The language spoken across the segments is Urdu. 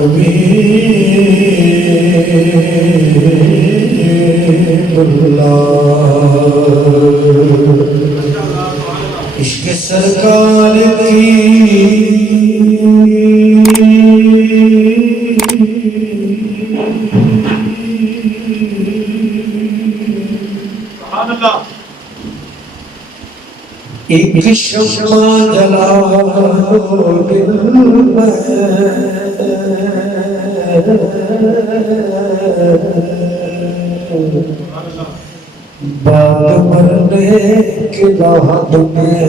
حبیب اللہ عشق سرکار کی ایک شمع جلا دل میں بعد مرنے کے بعد میں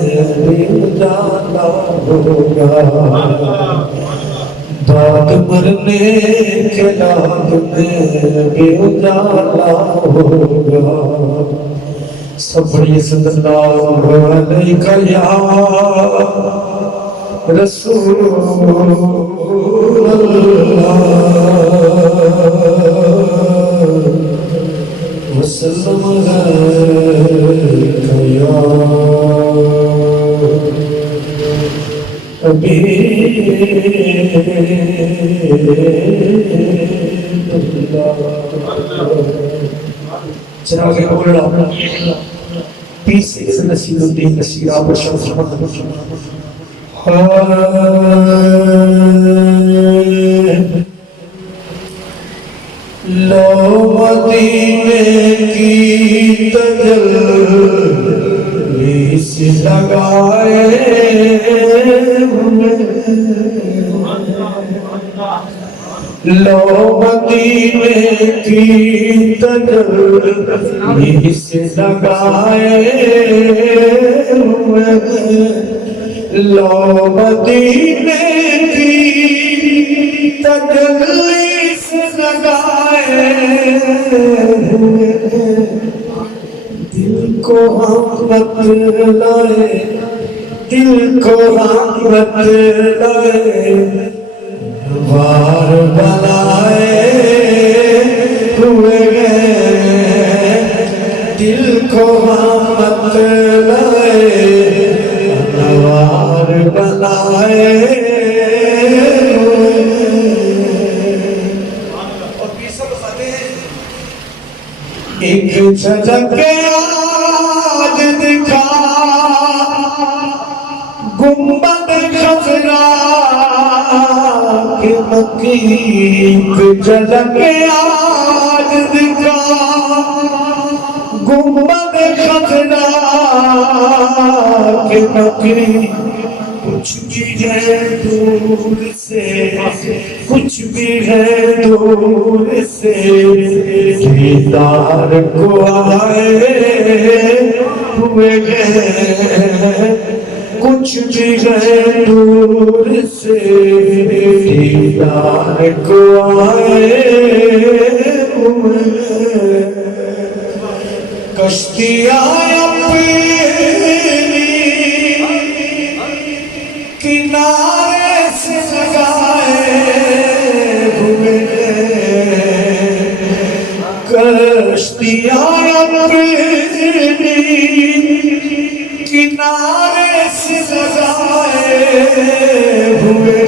جانا ہوگا بعد مرنے کے بعد میں جانا ہوگا صبری صلی اللہ علیہ یا رسول اللہ وسلم علیہ یا حبیب اللہ چراغ اولا پیس ایک نصیر الدین نصیر آپ شمس رحمت لو مدینے کی تجلی سے لگائے لو مدینے کی تجلی سے لگائے لو مدینے کی تجلی سے لگائے دل کو رحمت لائے دل کو رحمت لائے وار بنائے ہوئے گئے دل کو رحمت لائے وار بنائے اور پیسہ بخاتے ہیں ایک جھلک آج دکھا گنبد خضرا کہ مکی جھلک آج دکھا گنبد خضرا کہ مکی کچھ بھی ہے دور سے کچھ بھی ہے دور سے دیدار کو آئے ہوئے گئے کچھ بھی ہے دور سے دیدار کو آئے ہوئے کشتیاں اپنی کنارے سے لگائے ہوئے کشتیاں اپنی کنارے سے لگائے ہوئے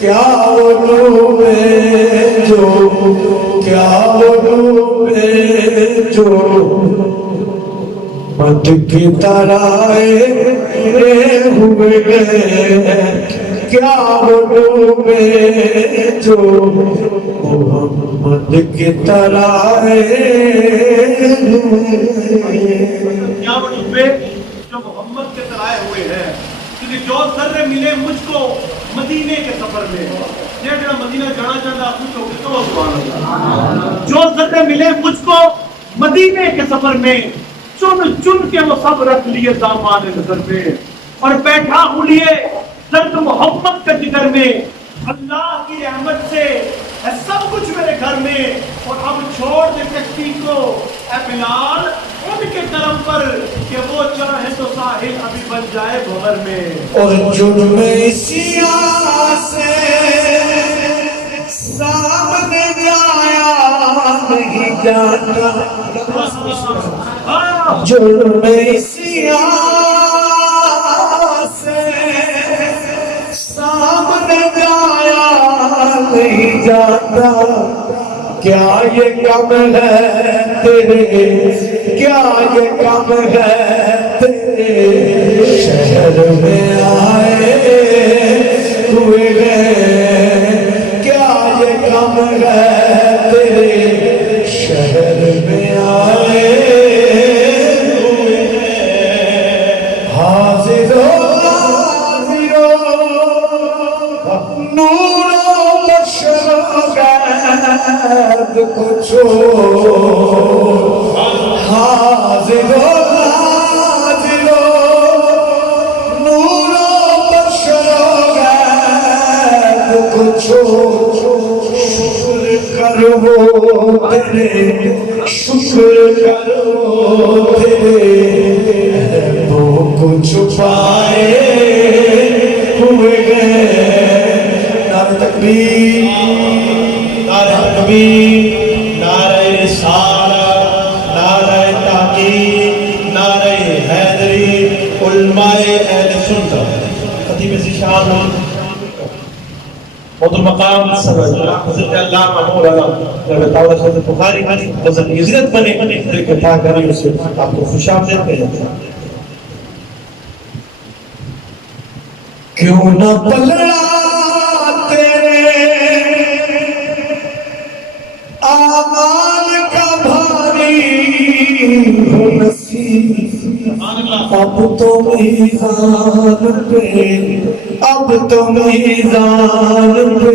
کیا وہ ڈوبے جو کیا وہ ڈوبے جو مد کی طرح ہوئے کیا وہ ڈوبے جو محمد کی طرح کیا وہ ڈوبے جو محمد کے طرح ہوئے ہیں کیونکہ جو ذرے ملے مجھ کو مدینے کے سفر میں جڑا مدینہ جانا چاہتا خوش ہو کے تو سبحان اللہ جو ذرے ملے مجھ کو مدینے کے سفر میں چن چن کے وہ سب رکھ لیے دامان نظر میں اور بیٹھا ہوں لیے درد محبت کا جگر میں اللہ کی رحمت سے ہے سب کچھ میرے گھر میں اور اب چھوڑ دے کشتی کو اے بلال ان کے کرم پر کہ وہ چاہے تو ساحل ابھی بن جائے بھور میں اور جرم سیاہ سے سامنے جایا نہیں جاتا جرم سیاہ سے سامنے جایا بتا کیا یہ کم ہے تیرے، کیا یہ کم ہے تیرے شہر میں آئے ہوئے ہیں، کیا یہ کم ہے تیرے شہر میں آئے ہوئے ہیں، حاضر و ناظر و نور و بشر و غیب کو چھوڑ، حاضر و ناظر و نور و بشر و غیب کو چھوڑ، شکر کرو تیرے، شکر کرو تیرے عیبوں کو چھپائے ہوئے ہیں۔ نعرہ تکبیر، نعرہ تکبیر، نعرہ رسالت، نعرہ تحقیق، نعرہ حیدری، علماء اہل سنت، خطیب ذیشان موضوع مقام حضرت علامہ مولانا جناب طاہر حضرت بخاری حضرت عزت بنے دل کے پاکیوں سے آپ کو خوش آمدید کہتے ہیں۔ کیوں نہ پلڑا تیرے اعمال کا بھاری ہو نصیب، اب تو میزان پہ، اب تو میزان پہ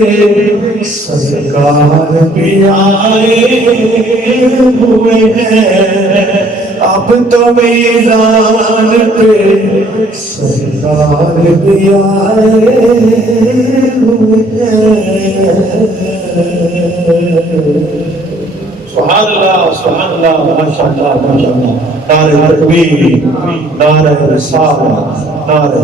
سرکار بھی آئے ہوئے ہیں، اب تو میزان پہ سرکار بھی آئے ہوئے ہیں۔ سبحان اللہ، سبحان اللہ، ماشاء اللہ، ماشاء اللہ۔ نعرہ تکبیر، نعرہ رسالت، نعرہ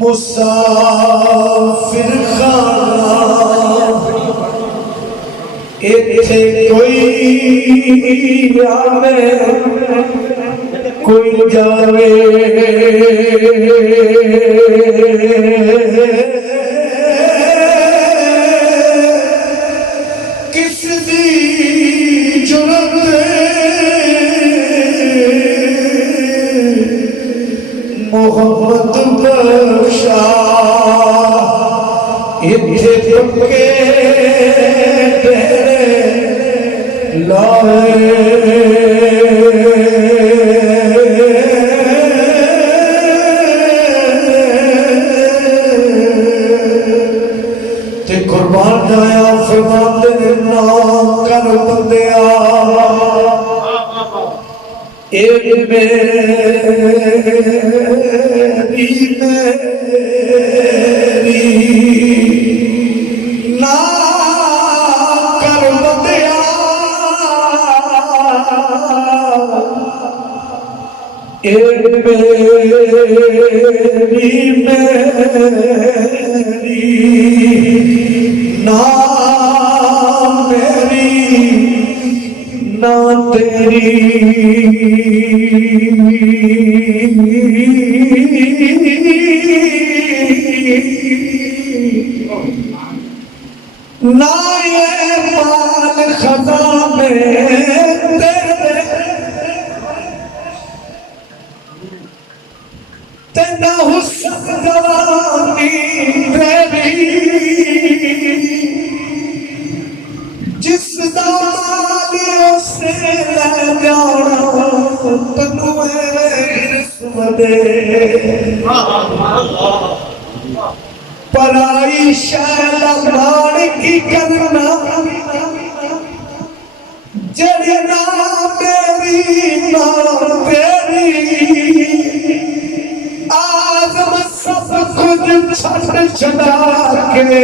مسافر خانہ ایتھے کوئی آوے کوئی جاوے، کس دی جرت محمد بخشا اتھے پکے ڈیرے لائے، تے قربان جایا فرماتے نا کر بندیا ایک میری نا کر بندیا، ایک میری نا میری نا تیری، نہ یہ مال خزانے تیرے تے نہ حسن جوانی تیری، جس دا مال اسے لے جانا تنوے رسولے، پرائی شاید مان کی کرنا جڑے نا میری نا تیری، آزم سب کچھ چھٹ چھڑا کے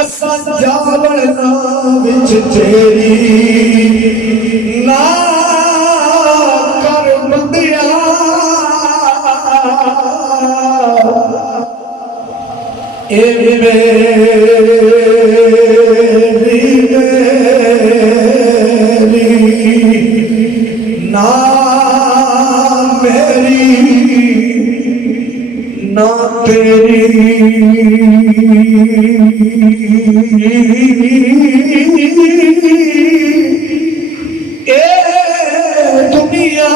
اساں جاوڑنا وچ تیری نا اے دنیا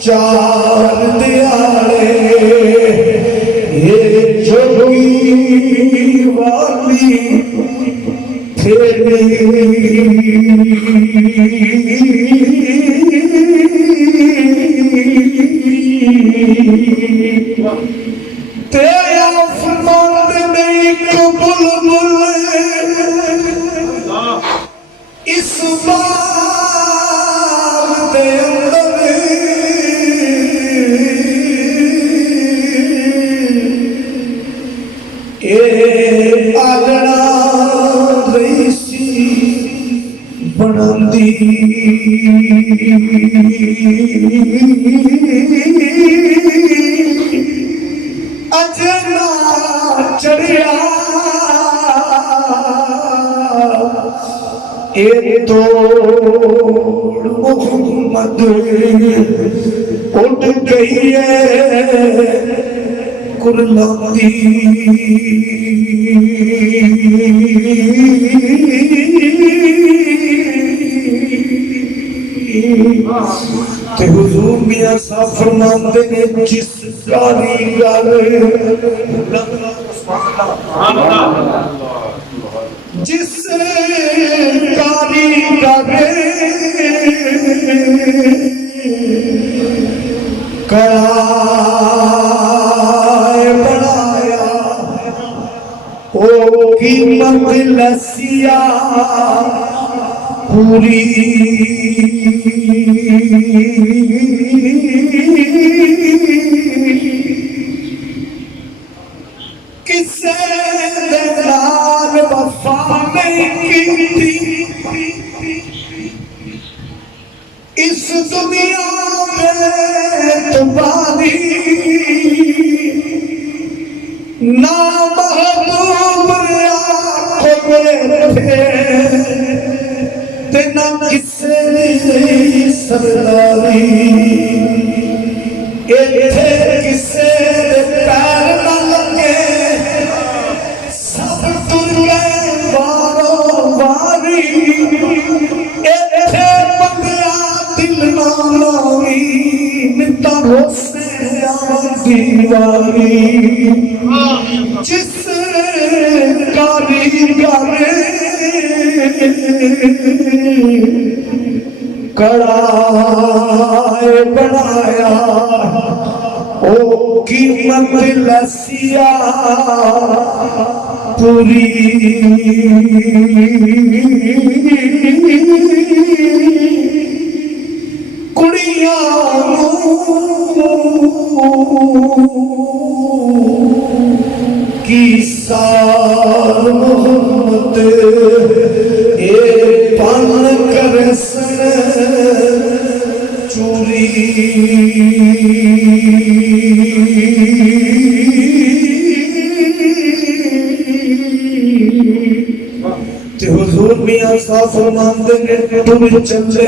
چار دیارے یہ جوگی والی تیرا فرمان میں ایک بلبل اس باغ دے اندر اے آلنا ریسی بناندی اجنا چڑیا اے توڑ محمد اٹھ گئی ہے کرلاندی تے حضور میاں صاحب فرماندے نے جس کاریگر جس کاریگر کرائے بنایا او قیمت لسیا پوری کسے دلال وفا نہیں کی اس دنیا میں تمہاری نہ محبوب ریا کوئے تھے نہ کسے سرداری ایتھے کسے پیر نہ لگے سب تر گئے وارو واری ایتھے بندیا دل نہ لائی نتا روسے دیواری جس کاریگر کڑائے بنایا او قیمت لسیا پوری کڑیاں کی سار محمد اے پان کرسن چوری تے حضور میاں صاحب فرماندے نے تم چلے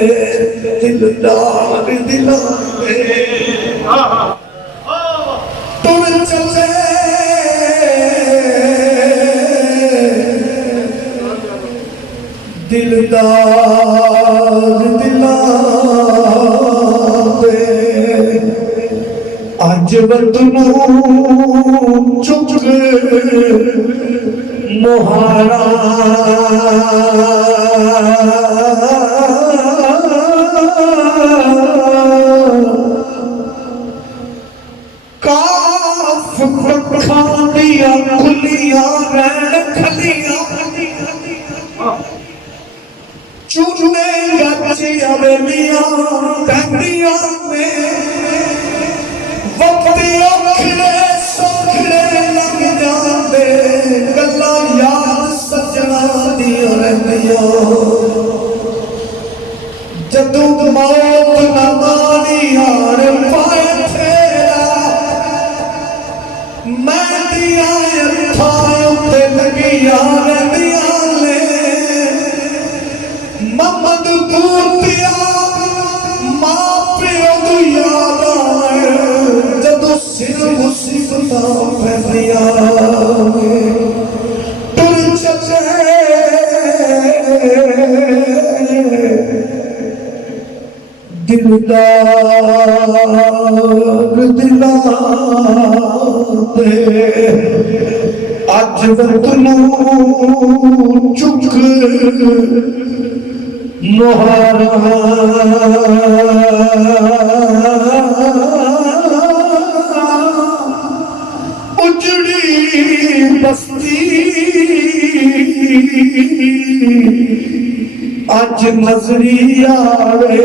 دلدار دلانے تم چلے دلدار دلانے اج وطنوں چک مہارا کاف کھانیاں کھلیاں رین کھلیاں چونے گچیاں میاں پہنیاں میں وقت اکھڑے سکھڑے لگ جاندے گلا یار سجنا دیاں رہندیاں جدوں موت نہ مانی یار پائے تھیرا میں دیاں اکھاں تے لگیاں رہندیاں لے محمد پوتیا ماں پیو دی یاد فاصلیاں ٹر چلے دلدار دلا دے اج وطنو چک نوہارا اجڑی بستی اج نظری آوے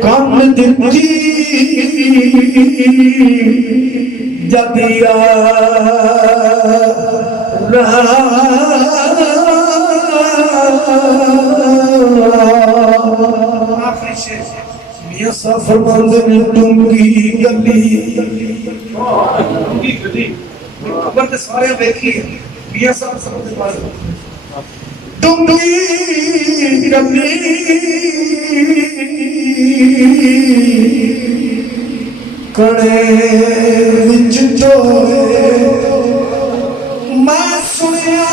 کم دتی جدیا میاں صاحب فرماندے نے ڈونگی گلی خبر تے سارے ویکھی میاں صاحب سمجھ پائے ڈونگی گلی کڑے وچ ٹوئے میں سنیا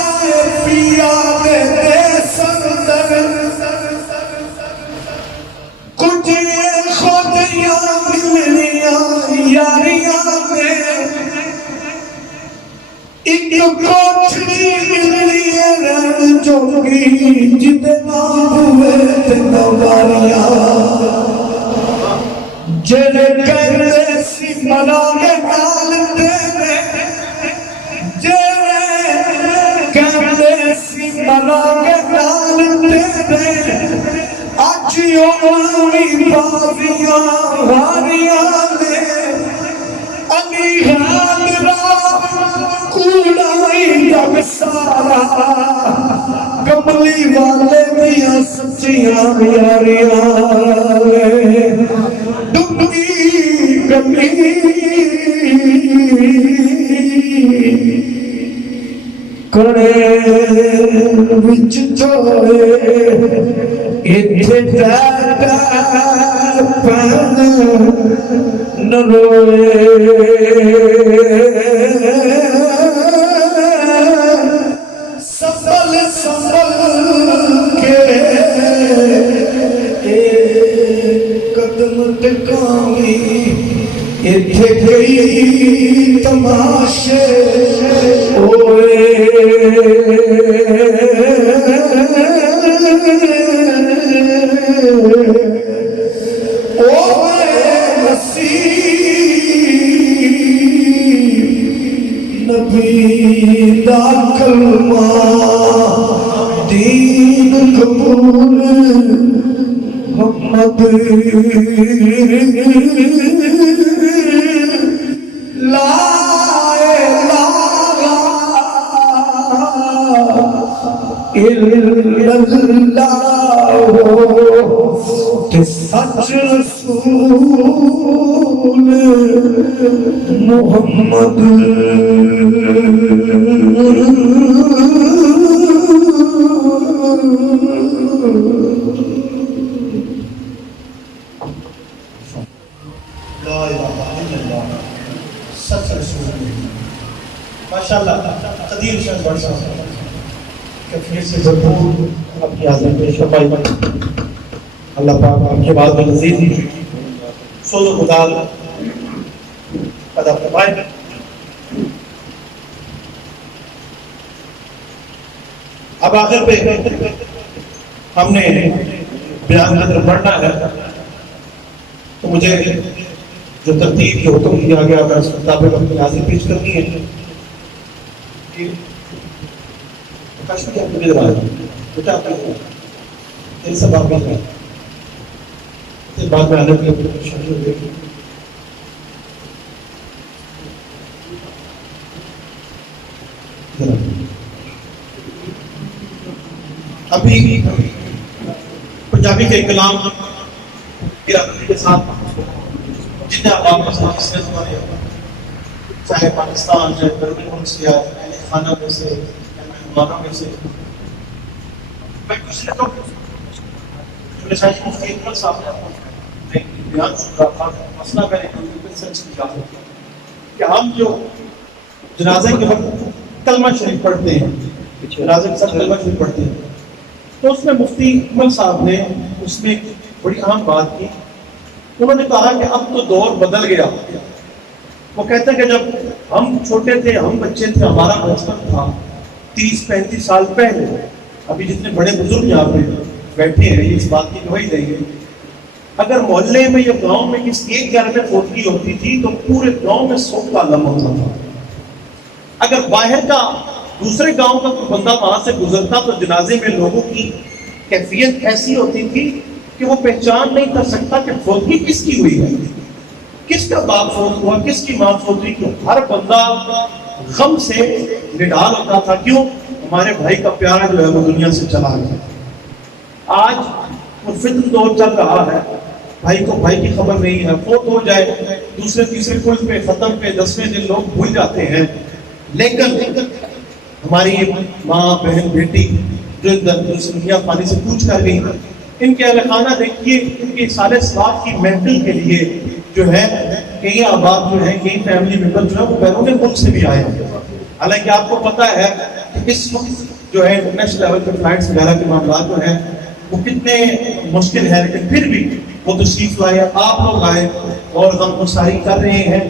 پیا دے سندر کچھ خودیاں ملنیاں یاریاں میں ایک کوٹھڑی ملنی رہن جوگی جدے نام ہوئے تے نواریاں جڑے کہندے سی ملانے نال دینے جڑے کہندے سی ملانے نال دینے اج اوہی بازیاں ہاریاں نے علی حاضرہ کوڑائی جگ سارا کملی والے میاں سچیاں یاریاں ڈونگی گلی کڑے وچ ٹوئے ایتھے ڈاڈا پن نہ روئے سنبھل سنبھل کے قدم ٹکاوی ایتھے گئی تماشے ہوئے نبی دا کلمہ دین قبول محمد لا الہ الا اللہ تے سچ رسول محمد لا الہ الا اللہ سچ رسول اللہ ماشاءاللہ قدیر شاہ بڑھ صاحب کیفیت سے بھرپور اپنی حاضر پیش فرمائی اللہ پاک آپ کے بعد میں نزید سوز و خدال ادا فرمائے اب آخر پہ ہم نے بیان کی طرف بڑھنا ہے تو مجھے جو ترتیب کی حکم دیا گیا میں اس مطابق اپنی حاضر پیش کرنی ہے کشمیر آپ کے دماغ بیٹا آپ کے سب آپ کا بعد میں آنے کے لیے شامل ہو گئے ابھی پنجابی کے کلام کے ساتھ جتنے عوام چاہے پاکستان چاہے بیرون ملک سے یا خانہ میں سے مہمانوں میں سے میں کچھ لیتا ہوں جو شاہی مفتی اکمل صاحب نے بیان سن رہا تھا مسئلہ میں نے سچ کی بات کہ ہم جو جنازے کے وقت کلمہ شریف پڑھتے ہیں، جنازے کے ساتھ کلمہ شریف پڑھتے ہیں، تو اس میں مفتی اکمل صاحب نے اس میں ایک بڑی اہم بات کی. انہوں نے کہا کہ اب تو دور بدل گیا. وہ کہتے ہیں کہ جب ہم چھوٹے تھے، ہم بچے تھے، ہمارا بچپن تھا 30-35 سال پہلے، ابھی جتنے بڑے بزرگ یہاں پہ بیٹھے ہیں یہ اس بات کی گواہی دیں گے، اگر محلے میں یا گاؤں میں کسی ایک گھر میں فوتگی ہوتی تھی تو پورے گاؤں میں سوگ کا عالم ہوتا تھا. اگر باہر کا دوسرے گاؤں کا کوئی بندہ وہاں سے گزرتا تو جنازے میں لوگوں کی کیفیت ایسی ہوتی تھی کہ وہ پہچان نہیں کر سکتا کہ فوتگی کس کی ہوئی ہے، کس کا باپ فوت ہوا، کس کی ماں فوت ہوئی. کہ ہر بندہ غم سے نڈال ہوتا تھا، کیوں؟ ہمارے بھائی کا پیارا جو ہے وہ دنیا سے چلا گیا. آج وہ فتن دور چل رہا ہے، بھائی کو بھائی کی خبر نہیں ہے، فوت ہو جائے دوسرے تیسرے کل پہ ختم پہ 10ویں دن لوگ بھول جاتے ہیں. لیکن ہماری ماں بہن بیٹی جو دنیا پانی سے پوچھ کر گئی، ان کے اہل خانہ دیکھیے، ان کے سارے ثواب کی محفل کے لیے جو ہے کئی احباب جو ہیں، کئی فیملی ممبر جو ہے وہ بیرون ملک سے بھی آئے ہیں. حالانکہ آپ کو پتہ ہے کہ اس وقت جو ہے انٹرنیشنل لیول پہ فلائٹس وغیرہ کے معاملات جو ہیں وہ کتنے مشکل ہیں، لیکن پھر بھی وہ تشریف لائے، آپ لوگ آئے اور غم گساری کر رہے ہیں.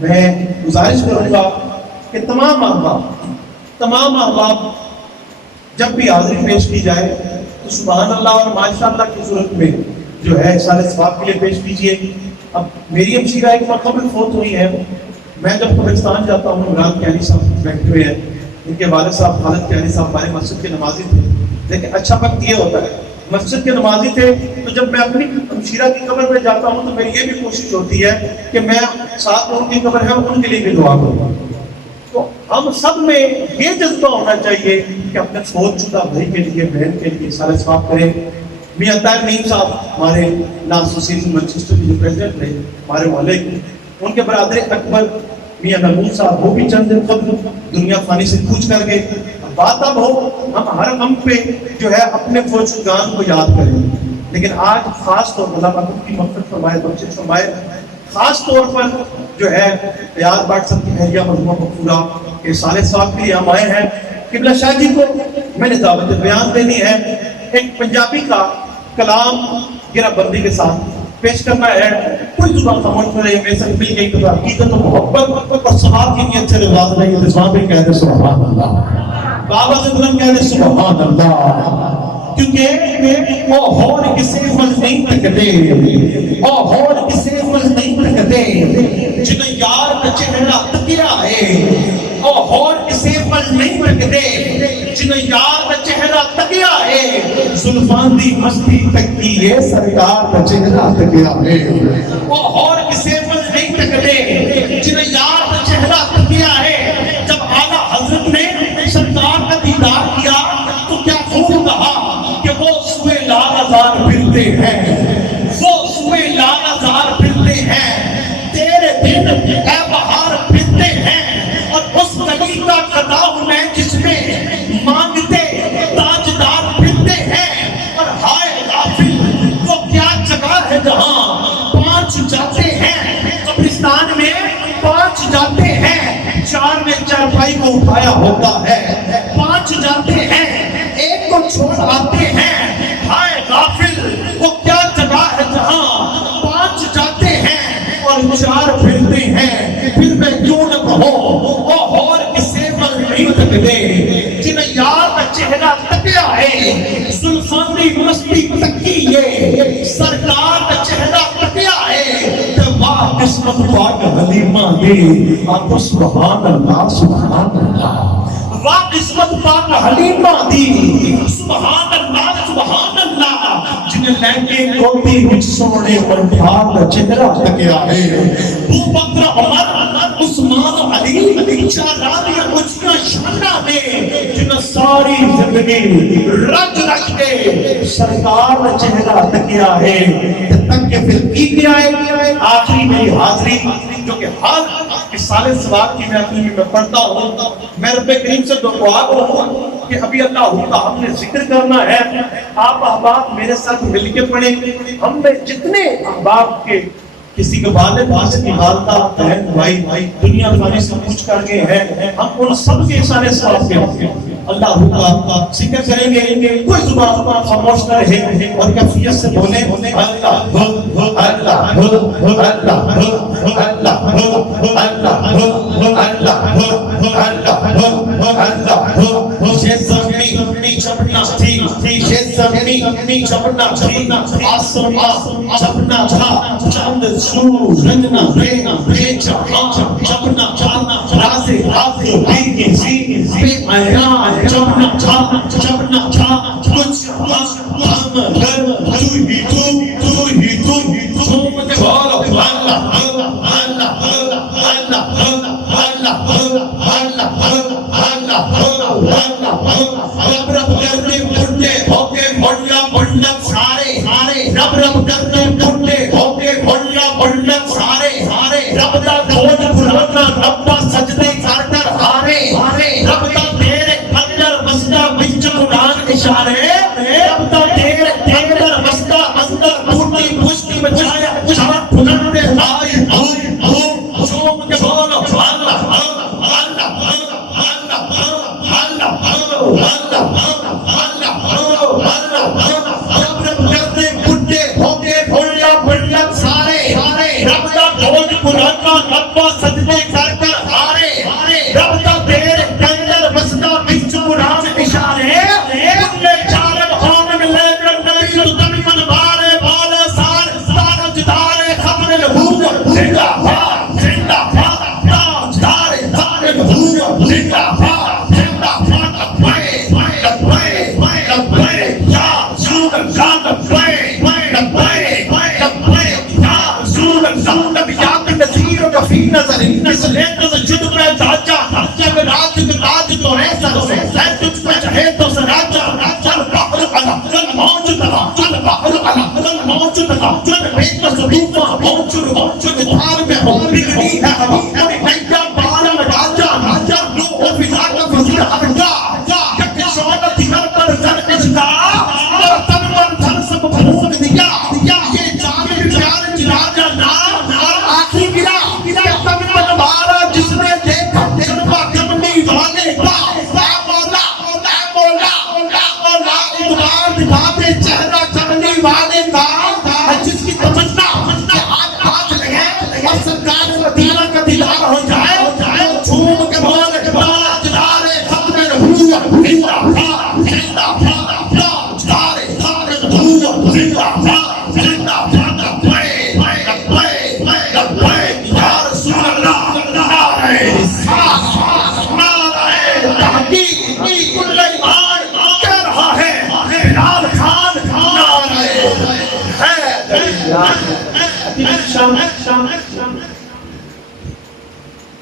میں گزارش کروں گا کہ تمام احباب جب بھی حاضری پیش کی جائے تو سبحان اللہ اور ماشاء اللہ کی صورت میں جو ہے سارے ثواب کے لیے پیش کیجیے. اب میری ہمشیرہ ایک مرتبہ فوت ہوئی ہے، میں جب قبرستان جاتا ہوں، عمران کیانی صاحب بیٹھے ہوئے ہیں، ان کے والد صاحب خالد کیانی صاحب ہمارے مسجد کے نمازی تھے. لیکن اچھا وقت یہ ہوتا ہے، مسجد کے نمازی تھے تو جب میں اپنی ہمشیرہ کی قبر پہ جاتا ہوں تو میری یہ بھی کوشش ہوتی ہے کہ میں ساتھ ان کی قبر ہے ان کے لیے بھی دعا کروں. تو ہم سب میں یہ جذبہ ہونا چاہیے کہ اپنے فوت شدہ بھائی کے لیے، بہن کے لیے سارے ثواب کریں. میاں طاہر نعیم صاحب ہمارے ایسوسیشن مانچسٹر کے جو پریزیڈنٹ تھے ہمارے محلے کے، ان کے برادر اکبر میاں محمود صاحب وہ بھی چند دن قبل دنیا فانی سے کوچ کر گئے. بات اب ہو ہم ہر غم پہ جو ہے اپنے فوت شدگان کو یاد کریں، لیکن آج خاص طور پر اللہ کی مغفرت فرمائے، بخشش فرمائے، خاص طور پر جو ہے پیار بانٹ سب کی اہلیہ مجموعہ مغفورہ کے سارے ثواب کے لیے ہم آئے ہیں. قبلہ شاہ جی کو میں نے دعوت بیان دینی ہے، ایک پنجابی کا کلام گرہ بندی کے ساتھ پیش کرنا ہے. کوئی زبان خاموش کرے، میرے سے مل گئی تو حقیقت و محبت اور ثواب کی نیت سے رضا نہیں ہے. رضوان پہ کہہ دے سبحان اللہ، بابا سے بلند کہہ دے سبحان اللہ. کیونکہ وہ ہور کسے مل نہیں تکتے، وہ ہور کسے مل نہیں تکتے، جن یار کا چہرہ تکیا ہے، وہ ہور کسے مل نہیں تکتے، جن یار کا چہرہ تکیا ہے، زلفان دی مستی تکی ہے، سرکار کا چہرہ تکیا ہے. وہ ہور کسے مل نہیں تکتے، جن یار کا چہرہ تکیا ہے. جب اعلیٰ حضرت نے سرکار کا دیدار کیا تو کیا خوب کہا کہ وہ سوئے لال ازار پھرتے ہیں، وہ سوئے لال ازار پھرتے ہیں، تیرے دن اے بہار پھرتے ہیں، اور اس گلی کا قضا ہوں میں جس میں مانگتے تاجدار پھرتے ہیں. اور ہائے غافل وہ کیا جگہ ہے جہاں 5 جاتے ہیں، قبرستان میں 5 جاتے ہیں، 4 میں چارپائی کو اٹھایا ہوتا ہے، 5 جاتے ہیں، 1 کو چھوڑ آتے ہیں. ہائے غافل وہ کیا جگہ ہے جہاں 5 جاتے ہیں اور 4 پھرتے ہیں. پھر میں کیوں نہ کہوں وہ اور کسے مل نہیں تکتے، جن یار کا چہرہ تکیا ہے، زلفان دی مستی تکی ہے، سرکار کا چہرہ تکیا ہے. تو واہ قسمت پاک حلیمہ دی، آپ سبحان اللہ سبحان اللہ. واہ قسمت پاک حلیمہ دی، سبحان اللہ سبحان اللہ. جنہیں لہنگے کوٹی وچ سونے پنجاب کا چہرہ تکیا ہے. ابو بکر عمر عثمان علی 4 راضیاں اونچیاں شاناں نے، جنہیں ساری زندگی رج رج کے سرکار کا چہرہ تکیا ہے. تک کے پھر کی کیا ہے آخری میری حاضری جو کہ ہر سال ثواب کی محفل میں پڑھتا ہوں. میں رب کریم سے دعا کروں کہ ابھی اللہ کا ہم نے ذکر کرنا ہے، آپ احباب میرے ساتھ مل کے پڑھیں. ہم نے جتنے احباب کے کسی کے والد واسط کی والدہ بہن بھائی دنیا فانی سے پوچھ کر کے ہیں، ہم ان سب کے سارے ثواب کے اللہ کا ذکر کریں گے، کوئی زبان خاموش نہ رہے اور کیفیت سے بولیں اللہ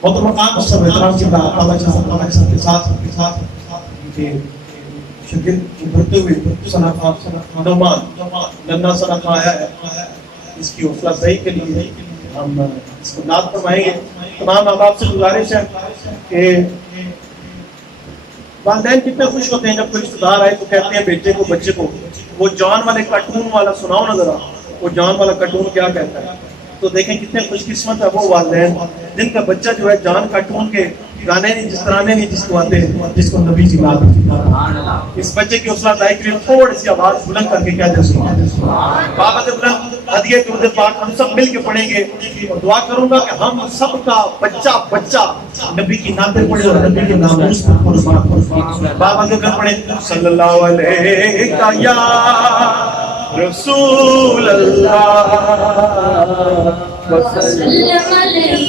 اللہ مقام سب احترام کی بات کے ساتھ شکل بھرتے ہوئے ثنا خان ننا ثنا خان آیا ہے، اس کی حوصلہ افزائی کے لیے ہم اس کو نعت فرمائیں گے۔ تمام ماں باپ سے گزارش ہے کہ والدین کتنے خوش ہوتے ہیں جب کوئی رشتہ دار آئے تو کہتے ہیں بیٹے کو بچے کو وہ جان والے کارٹون والا سناؤ نا ذرا، وہ جان والا کارٹون کیا کہتا ہے۔ تو دیکھیں کتنے خوش قسمت ہے وہ والدین جن کا بچہ جو ہے جان کارٹون کے گانے نہیں، جس طرح نہیں جس کو آتے جس کو نبی کی بات۔ اس بچے کی حوصلہ افزائی کے لیے تھوڑی سی آواز بلند کر کے کہہ دیں بابا سے بلند ہدیہ درود پاک ہم سب مل کے پڑھیں گے، اور دعا کروں گا کہ ہم سب کا بچہ نبی کی نعتیں پڑھے اور نبی کے ناموس پر قربان۔ بابا سے بلند پڑھیں صلی اللہ علیہ یا رسول اللہ وسلم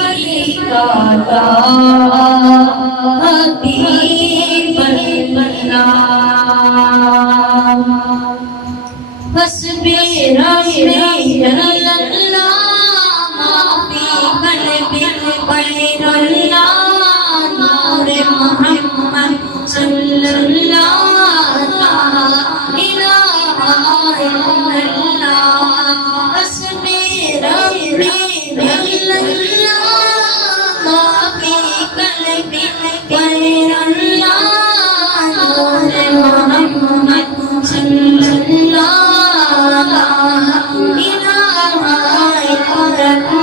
علیکہ حبیب اللہ حسبی ربی اللہ ما فی قلبی غیر اللہ نور محمد صلی اللہ Allah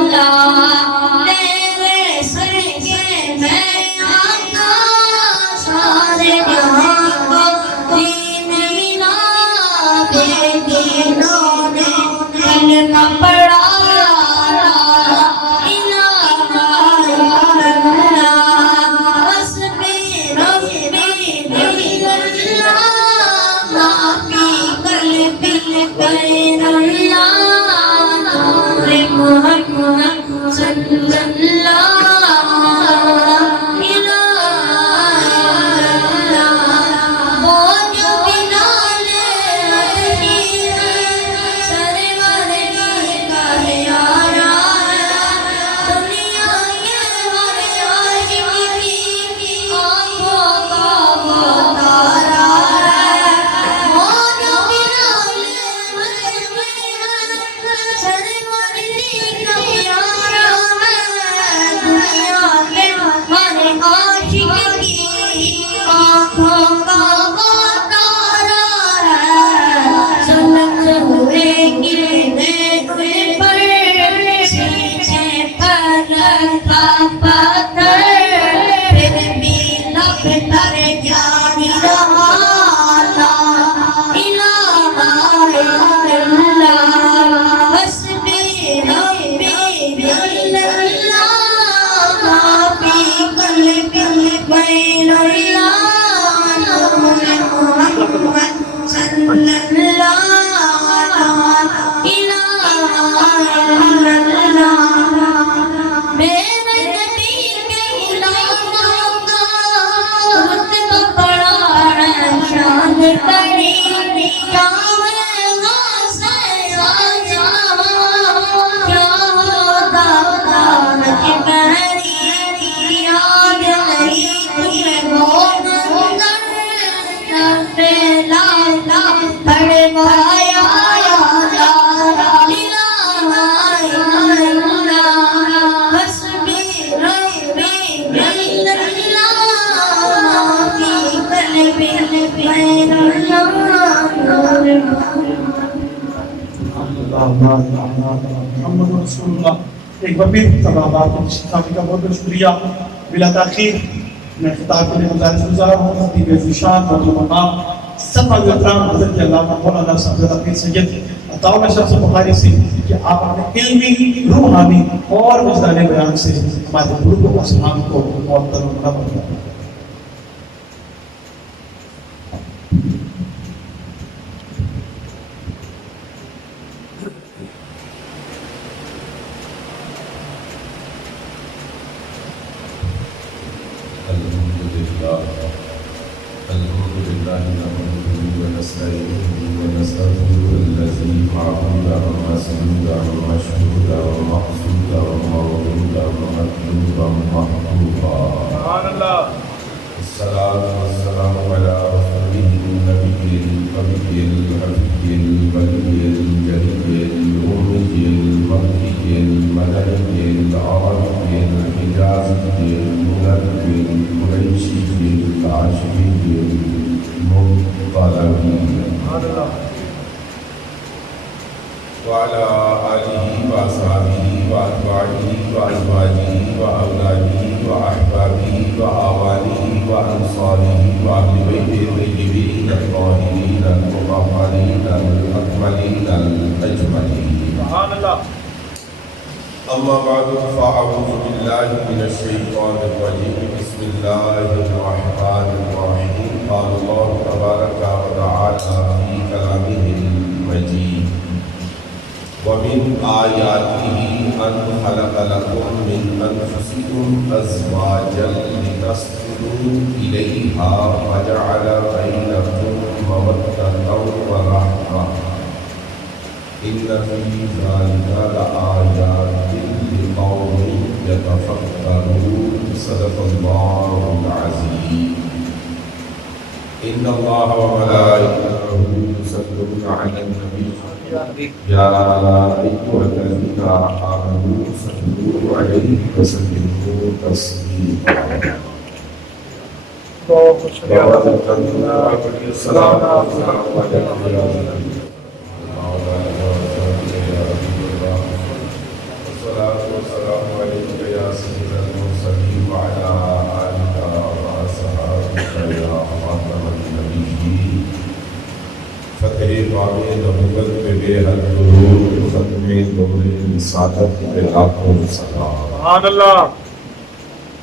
پڑھوایا لا الہ الا اللہ حسبی ربی جل اللہ فی قلبی غیر محمد رسول اللہ. ایک بار پھر تمام صاحب کا بہت بہت شکریہ. بلا تاخیر میں خطاب کے لیے گزارش گزار ہوں خطیب ذوالشان موضوع مقام سب اکرام حضرت علامہ مولانا صاحب پیر سید عطاء شمس بخاری سے کہ آپ اپنے علمی روحانی اور وجدانی بیان سے ہمارے گروپ و اسلام کو معطر و منور کریں. وعلى آله وأصحابه وأتباعه وأزواجه وأولاده وأحبابه وأعوانه وأنصاره وأهل بيته الطيبين الطاهرين المطهرين الأكملين الأجملين. سبحان الله. أما بعد فأعوذ بالله من الشيطان الرجيم. بسم الله الرحمن الرحيم. قال الله تبارك وتعالى في كلامه المجيد ومن آياته أن خلق لكم من أنفسكم أزواجا لتسكنوا إليها وجعل بينكم مودة ورحمة إن في ذلك لآيات لقوم يتفكرون. صدق الله العظيم. إن الله وملائكته يصلون على النبي يا أيها الذين آمنوا صلوا عليه وسلموا تسليما. السلام عليك يا سيد المرسلين وعلى آلك وأصحابك يا خاتم النبيين. فتح باب نبوت پہ بے حد درود، ختم دور رسالت پہ لاکھوں سلام. سبحان اللہ.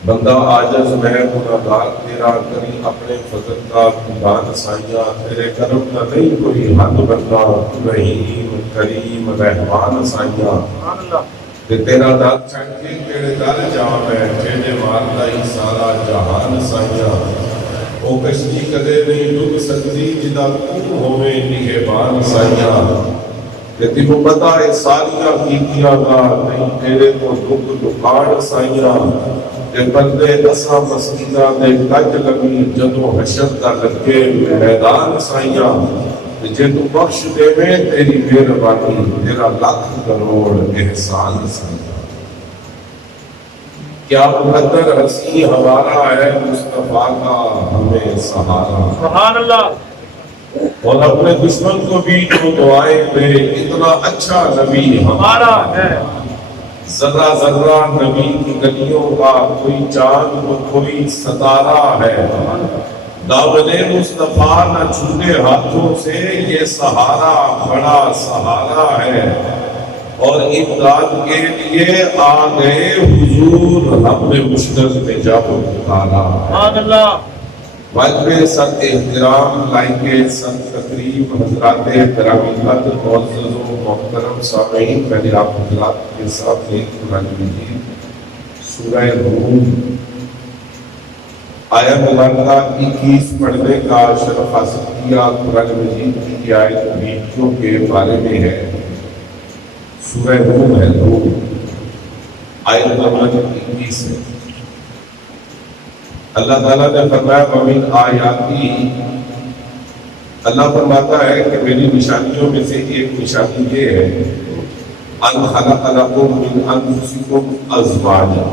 بندہ عاجز میں گناہگار تیرا کری اپنے فضل کا دان سائیاں. تیرے کرم کا نہیں کوئی حد بندہ، رحیم کریم رحمان سائیاں. سبحان اللہ. تے تیرا دل چڑھ کے کیڑے دل جا میں جینے ماردا ہی سارا جہان سائیاں. او کشتی کدے نہیں ڈوب سکتی جدا تو ہوے نگہبان سائیاں. تے تینوں پتہ ہے ساریاں کیتیاں دا نہیں تیرے تو دکھ دکھاڑ سائیاں. تے بندے اساں مسکیناں دے گج لگی جدوں حشر دا لگے میدان سائیاں. جے تو بخش دے میں تیری مہربانی تیرا لاکھ کروڑ احسان سائیاں. کیا مقدر حسین ہمارا ہے مصطفیٰ کا ہمیں سہارا. سبحان اللہ. اور اپنے دشمن کو بھی جو دعائیں دے اتنا اچھا نبی ہمارا ہے. ذرہ ذرہ نبی کی گلیوں کا کوئی چاند و کوئی ستارہ ہے. دامن مصطفیٰ نہ چھوٹے ہاتھوں سے یہ سہارا بڑا سہارا ہے. اور امداد کے لیے آ گئے حضور ہم نے مشکل میں جب پکارا. سبحان اللہ. واجب سر احترام لائق سر تقریب حضرات گرامی قدر معزز و محترم سامعین، میں نے آپ حضرات کے سامنے قرآن مجید سورہ روم آیت نمبر 21 پڑھنے کا شرف حاصل کیا. قرآن مجید کی آیت بیٹیوں کے بارے میں ہے. سورہ روم ہے، روم آیت نمبر 21 ہے. اللہ تعالیٰ نے فرمایا وَمِنْ آیَاتِهِ اللہ فرماتا ہے کہ میری نشانیوں میں سے ایک نشانی یہ ہے ان خلق لکم من انفسکم ازواجا،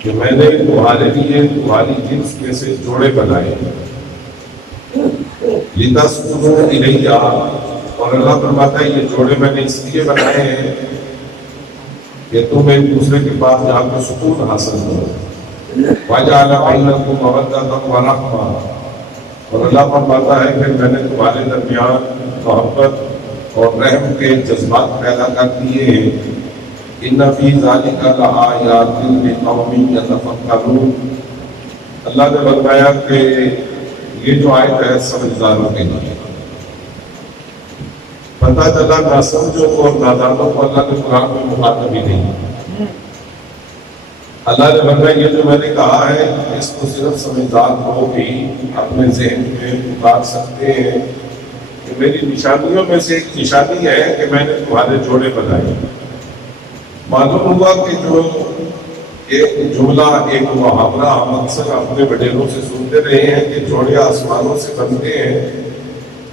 کہ میں نے تمہارے لیے تمہاری جنس میں سے جوڑے بنائے لتسکنوا الیہ، اور اللہ فرماتا ہے یہ جوڑے میں نے اس لیے بنائے ہیں کہ تم ایک دوسرے کے پاس جا کے سکون حاصل کرو، وجعل بینکم مودۃ ورحمۃ، اور اللہ فرماتا ہے کہ میں نے تمہارے درمیان محبت اور رحم کے جذبات پیدا کر دیے ہیں، ان فی ذلک لآیات لقوم یتفکرون، اللہ نے بتایا کہ یہ جو آیت ہے سمجھداروں کے لیے، پتہ چلا نہ سمجھو اور نادانوں کو اللہ نے قرآن میں مخاطب ہی نہیں، اللہ نے بتایا یہ جو میں نے کہا ہے اس کو صرف سمجھدار لوگ ہی اپنے ذہن میں اتار سکتے ہیں کہ میری نشانیوں میں سے ایک نشانی ہے کہ میں نے تمہارے جوڑے بنائے۔ معلوم ہوا کہ جو ایک جملہ ایک محاورہ ہم اکثر اپنے وڈیروں سے سنتے رہے ہیں کہ جوڑے آسمانوں سے بنتے ہیں،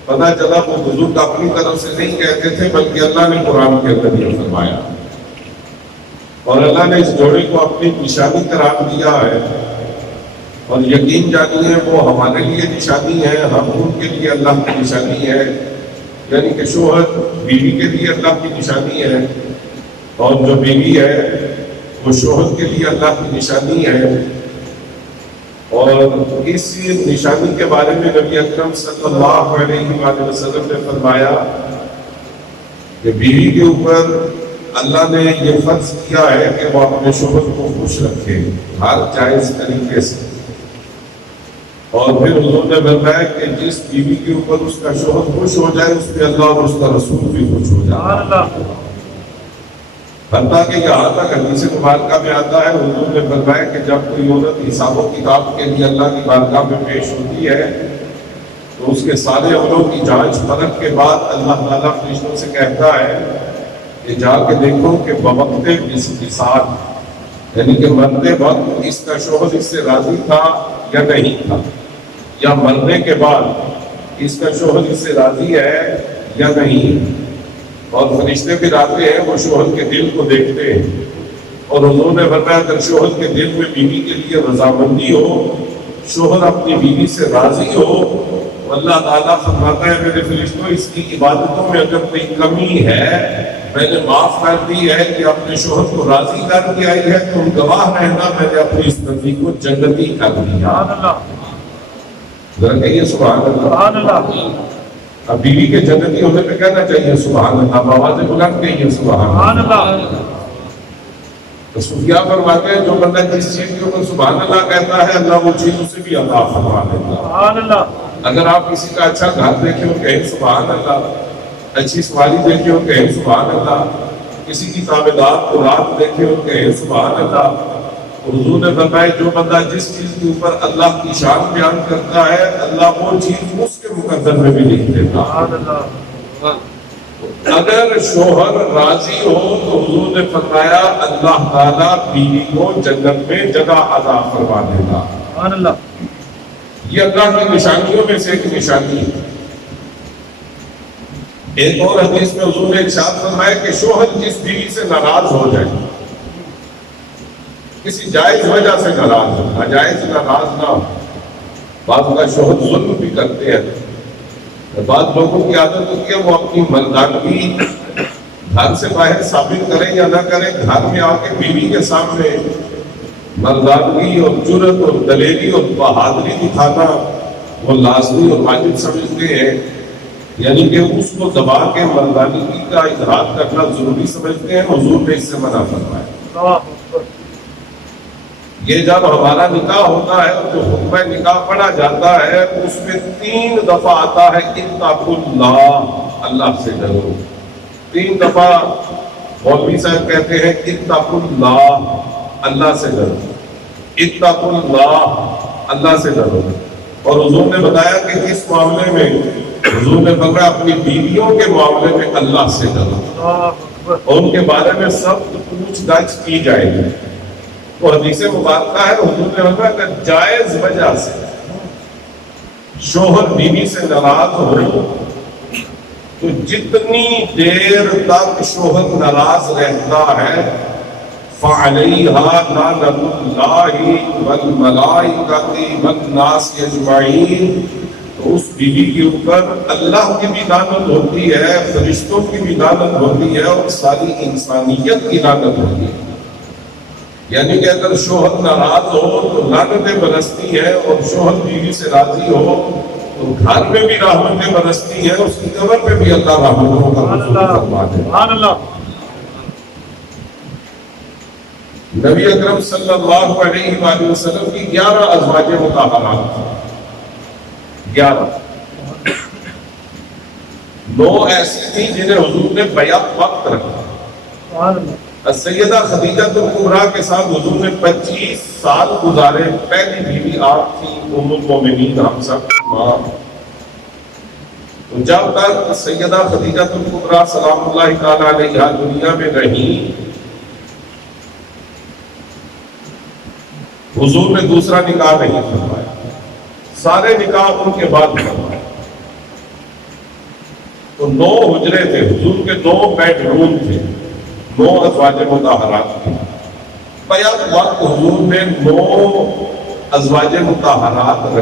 پتہ چلا وہ بزرگ اپنی طرف سے نہیں کہتے تھے بلکہ اللہ نے قرآن کے اندر یہ فرمایا، اور اللہ نے اس جوڑے کو اپنی نشانی قرار دیا ہے، اور یقین جانیے وہ ہمارے لیے نشانی ہے، ہم ان کے لیے اللہ کی نشانی ہے، یعنی کہ شوہر بیوی کے لیے اللہ کی نشانی ہے، اور جو بیوی ہے وہ شوہر کے لیے اللہ کی نشانی ہے۔ اور اس نشانی کے بارے میں نبی اکرم صلی اللہ علیہ وآلہ وسلم نے فرمایا کہ بیوی کے اوپر اللہ نے یہ فرض کیا ہے کہ وہ اپنے شوہر کو خوش رکھے ہر جائز طریقے سے، اور پھر حضور نے فرمایا کہ جس بیوی کے اوپر اس کا شوہر خوش ہو جائے اس پہ اللہ اور اس کا رسول بھی خوش ہو جائے، حتیٰ کہ یہاں تک حدیث مبارکہ میں آتا ہے حضور نے فرمایا کہ جب کوئی عورت حساب و کتاب کے لیے اللہ کی بارگاہ میں پیش ہوتی ہے تو اس کے سارے عملوں کی جانچ پرکھ کے بعد اللہ تعالیٰ فرشتوں سے کہتا ہے کہ جا کے دیکھو کہ بوقت وصال، یعنی کہ مرتے وقت اس کا شوہر اس سے راضی تھا یا نہیں تھا، یا مرنے کے بعد اس کا شوہر اس سے راضی ہے یا نہیں، اور فرشتے بھی آتے ہیں وہ شوہر کے دل کو دیکھتے ہیں، اور حضور نے فرمایا اگر شوہر کے دل میں بیوی کے لیے رضامندی ہو، شوہر اپنی بیوی سے راضی ہو، اللہ تعالیٰ فرماتا ہے میرے فرشتوں اس کی عبادتوں میں اگر کوئی کمی ہے میں نے معاف کر دی ہے کہ اپنے شوہر کو راضی کر کے آئی ہے، تم گواہ رہنا میں نے اپنی اس نبی کو جنتی کر دیا۔ ذرا کہیے سبحان اللہ۔ اب بیوی کے جنتی ہونے پہ کہنا چاہیے سبحان اللہ، آواز بلند کہیے سبحان اللہ۔ تو صوفیاء فرماتے ہیں جو بندہ جس چیز کے اوپر سبحان اللہ کہتا ہے اللہ وہ چیز اسے بھی عطا فرما دیتا ہے۔ اگر آپ کسی کا اچھا گھر دیکھیں اور کہیں سبحان اللہ، اچھی سواری دیکھیں اور کہیں سبحان اللہ، کسی کی تعمیرات کو رات دیکھیں اور کہیں سبحان اللہ، حضور نے فرمایا جو بندہ جس چیز کے اوپر اللہ کی شان بیان کرتا ہے اللہ وہ چیز اس کے مقدر میں بھی لکھ دیتا ہے۔ اگر شوہر راضی ہو تو حضور نے فرمایا اللہ تعالیٰ بیوی کو جنت میں جگہ عطا فرما دیتا۔ یہ اللہ کی نشانیوں میں سے ایک نشانی ہے۔ ایک اور حدیث میں حضور نے ارشاد فرمایا کہ شوہر جس بیوی سے ناراض ہو جائے، کسی جائز وجہ سے ناراض ہو، ناجائز ناراض نہ ہو، بعض کا شوہر ظلم بھی کرتے ہیں، بعض لوگوں کی عادت ہوتی ہے وہ اپنی مردانگی گھر سے باہر ثابت کریں یا نہ کریں، گھر میں آ کے بیوی کے سامنے مردانگی اور جرت اور دلیری اور بہادری دکھانا وہ لازمی اور واجب سمجھتے ہیں، یعنی کہ اس کو دبا کے مردانگی کا اظہار کرنا ضروری سمجھتے ہیں، حضور نے اس سے منع فرمایا۔ یہ جب ہمارا نکاح ہوتا ہے جو حکم نکاح پڑھا جاتا ہے اس میں 3 دفعہ آتا ہے اتقوا اللہ، اللہ سے ڈرو۔ 3 دفعہ مولوی صاحب کہتے ہیں اتقوا اللہ، اللہ سے ڈرو، اتقوا اللہ، اللہ سے ڈرو۔ اور حضور نے بتایا کہ اس معاملے میں حضور نے فرمایا اپنی بیویوں کے معاملے میں اللہ سے ڈرو، اور ان کے بارے میں سب پوچھ گچھ کی جائے گی۔ تو حدیث مبارکہ ہے حضور نے فرمایا کہ جائز وجہ سے شوہر بیوی سے ناراض ہو تو جتنی دیر تک شوہر ناراض رہتا ہے فَعَلَيْهَا لَعْنَةُ اللَّهِ وَالْمَلَائِكَةِ وَالنَّاسِ أَجْمَعِينَ، تو اس بیوی کے اوپر اللہ کی بھی لعنت ہوتی ہے، فرشتوں کی بھی لعنت ہوتی ہے، اور ساری انسانیت کی لعنت ہوتی ہے۔ یعنی کہ اگر شوہر ناراض ہو تو لعنتیں برستی ہیں، اور شوہر بیوی سے راضی ہو تو گھر میں بھی رحمتیں برستی ہیں، اس کی قبر پہ بھی اللہ رحمتوں کا نزول فرماتے ہیں۔ سبحان اللہ۔ نبی اکرم صلی اللہ علیہ وآلہ وسلم کی 11 ازواج مطہرات تھیں، 11۔ 9 ایسی تھیں جنہیں حضور نے بیعت وقت رکھا۔ سبحان اللہ۔ سیدہ خدیجہ الکبریٰ کے ساتھ حضور نے 25 سال گزارے، پہلی بیوی آپ تھی ام المومنین، ہم سب ماں۔ تو جب تک سیدہ خدیجہ الکبریٰ سلام اللہ تعالیٰ علیہا دنیا میں رہیں، حضور نے دوسرا نکاح نہیں فرمایا، سارے نکاح ان کے بعد فرمائے۔ تو 9 حجرے تھے، حضور کے 9 بیڈ روم تھے، 9 ازواج مطہرات تھے۔ بیعت وقت حضور نے 9 ازواج مطہرات